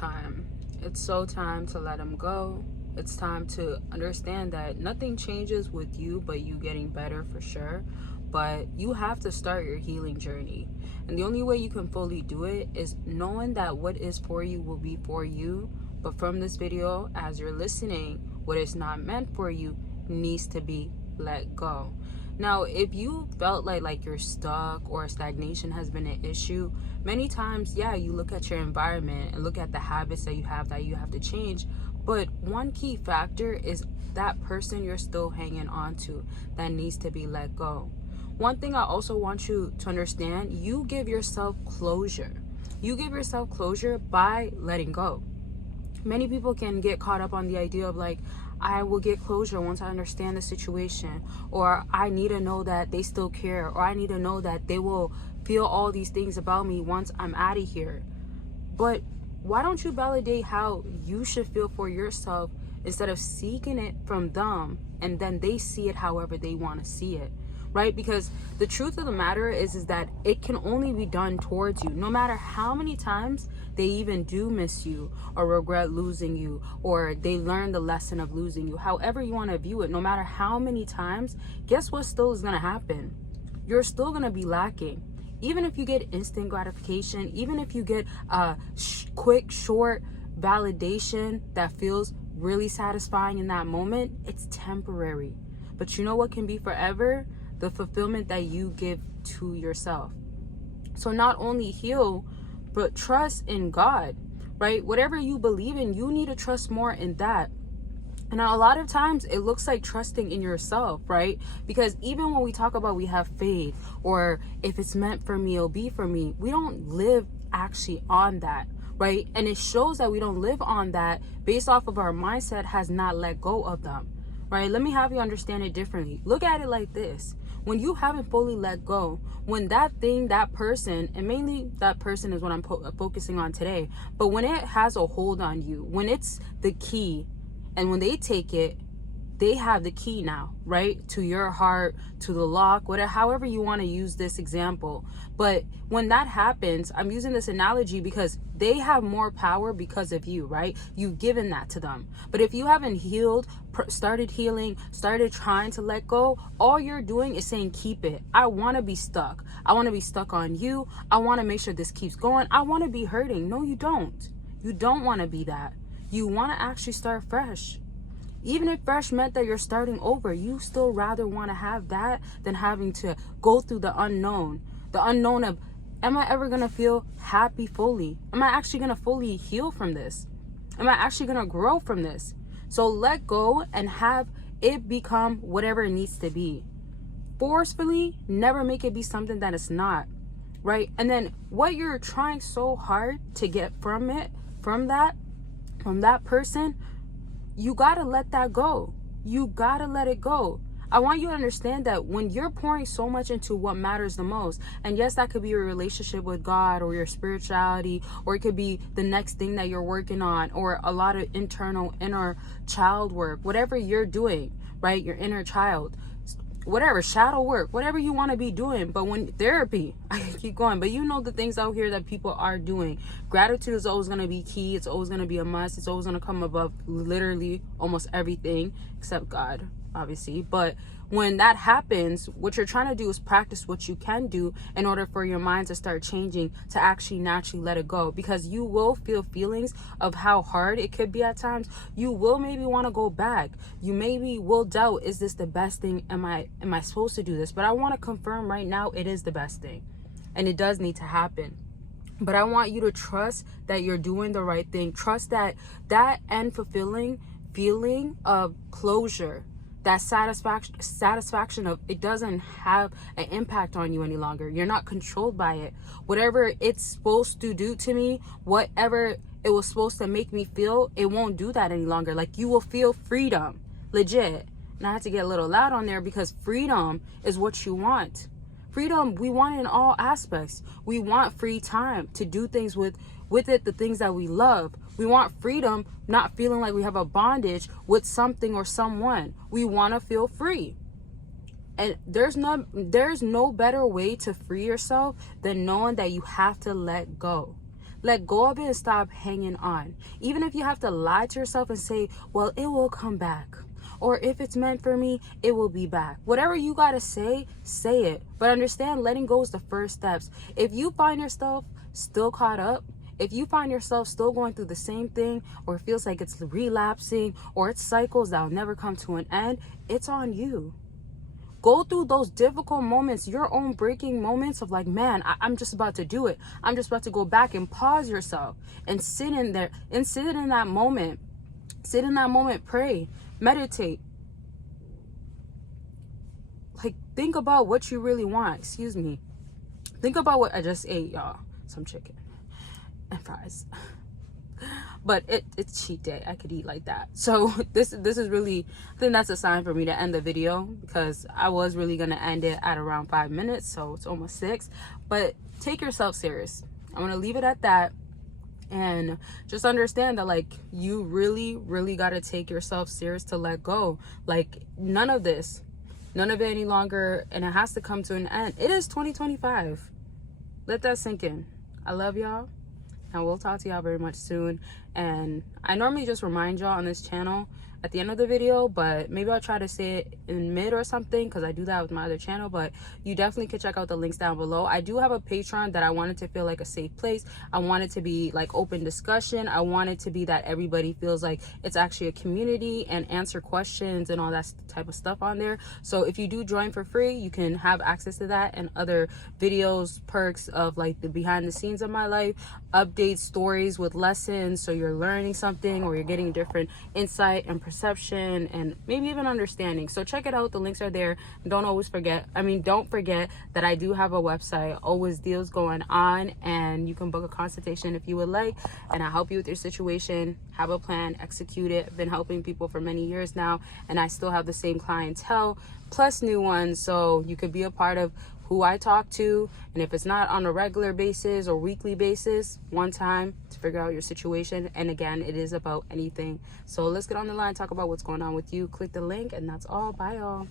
time. It's so time to let them go. It's time to understand that nothing changes with you but you getting better for sure. But you have to start your healing journey. And the only way you can fully do it is knowing that what is for you will be for you. But from this video, as you're listening, what is not meant for you needs to be let go. Now, if you felt like you're stuck or stagnation has been an issue, many times, yeah, you look at your environment and look at the habits that you have to change. But one key factor is that person you're still hanging on to that needs to be let go. One thing I also want you to understand, you give yourself closure. You give yourself closure by letting go. Many people can get caught up on the idea of I will get closure once I understand the situation, or I need to know that they still care, or I need to know that they will feel all these things about me once I'm out of here. But why don't you validate how you should feel for yourself instead of seeking it from them and then they see it however they want to see it? Right? Because the truth of the matter is that it can only be done towards you. No matter how many times they even do miss you or regret losing you, or they learn the lesson of losing you, however you want to view it, no matter how many times, guess what still is going to happen? You're still going to be lacking. Even if you get instant gratification, even if you get a quick, short validation that feels really satisfying in that moment, it's temporary. But you know what can be forever? The fulfillment that you give to yourself. So not only heal, but trust in God, right? Whatever you believe in, you need to trust more in that. And a lot of times it looks like trusting in yourself, right? Because even when we talk about we have faith, or if it's meant for me, it'll be for me, we don't live actually on that, right? And it shows that we don't live on that based off of our mindset has not let go of them, right? Let me have you understand it differently. Look at it like this. When you haven't fully let go, when that thing, that person, and mainly that person is what I'm focusing on today, but when it has a hold on you, when it's the key, and when they take it, they have the key now, right? To your heart, to the lock, whatever, however you want to use this example. But when that happens, I'm using this analogy because they have more power because of you, right? You've given that to them. But if you haven't healed, started healing, started trying to let go, all you're doing is saying, keep it. I want to be stuck. I want to be stuck on you. I want to make sure this keeps going. I want to be hurting. No, you don't. You don't want to be that. You want to actually start fresh. Even if fresh meant that you're starting over, you still rather want to have that than having to go through the unknown of, am I ever going to feel happy fully? Am I actually going to fully heal from this? Am I actually going to grow from this? So let go and have it become whatever it needs to be. Forcefully, never make it be something that it's not, right? And then what you're trying so hard to get from that person, you gotta let that go. You gotta let it go. I want you to understand that when you're pouring so much into what matters the most, and yes, that could be your relationship with God or your spirituality, or it could be the next thing that you're working on, or a lot of inner child work, whatever you're doing, right? Your inner child, whatever, shadow work, whatever you want to be doing. But when therapy, I can keep going, but you know the things out here that people are doing. Gratitude is always going to be key. It's always going to be a must. It's always going to come above literally almost everything except God, obviously. But when that happens, what you're trying to do is practice what you can do in order for your mind to start changing, to actually naturally let it go. Because you will feel feelings of how hard it could be at times. You will maybe want to go back. You maybe will doubt, is this the best thing? Am I supposed to do this? But I want to confirm right now, it is the best thing. And it does need to happen. But I want you to trust that you're doing the right thing. Trust that end fulfilling feeling of closure, that satisfaction of it doesn't have an impact on you any longer. You're not controlled by it. Whatever it's supposed to do to me, whatever it was supposed to make me feel, it won't do that any longer. Like, you will feel freedom, legit. And I had to get a little loud on there because freedom is what you want. Freedom, we want it in all aspects. We want free time to do things with it, the things that we love. We want freedom, not feeling like we have a bondage with something or someone. We want to feel free. And there's no better way to free yourself than knowing that you have to let go. Let go of it and stop hanging on. Even if you have to lie to yourself and say, well, it will come back. Or if it's meant for me, it will be back. Whatever you gotta say it. But understand, letting go is the first steps. If you find yourself still caught up, if you find yourself still going through the same thing, or it feels like it's relapsing, or it's cycles that will never come to an end, it's on you. Go through those difficult moments, your own breaking moments of like, man, I'm just about to do it. I'm just about to go back, and pause yourself and sit in there and sit in that moment. Sit in that moment, pray, meditate. Like, think about what you really want. Excuse me. Think about what I just ate, y'all. Some chicken and fries. But it's cheat day. I could eat like that. So this is really, I think that's a sign for me to end the video, because I was really gonna end it at around 5 minutes, so it's almost 6. But take yourself serious. I'm gonna leave it at that, and just understand that, like, you really gotta take yourself serious to let go. Like, none of it any longer, and it has to come to an end. It is 2025. Let that sink in. I love y'all. And we'll talk to y'all very much soon. And I normally just remind y'all on this channel at the end of the video, but maybe I'll try to say it in mid or something, because I do that with my other channel. But you definitely can check out the links down below. I do have a Patreon that I wanted to feel like a safe place. I want it to be like open discussion. I want it to be that everybody feels like it's actually a community, and answer questions and all that type of stuff on there. So if you do join for free, you can have access to that and other videos, perks of like the behind the scenes of my life, updates, stories with lessons, so you're learning something, or you're getting different insight and perception, and maybe even understanding. So check it out. The links are there. Don't forget that I do have a website, always deals going on, and you can book a consultation if you would like, and I help you with your situation. Have a plan, execute it. I've been helping people for many years now, and I still have the same clientele plus new ones, so you could be a part of who I talk to. And if it's not on a regular basis or weekly basis, one time to figure out your situation. And again, it is about anything. So let's get on the line, talk about what's going on with you. Click the link, and that's all. Bye, y'all.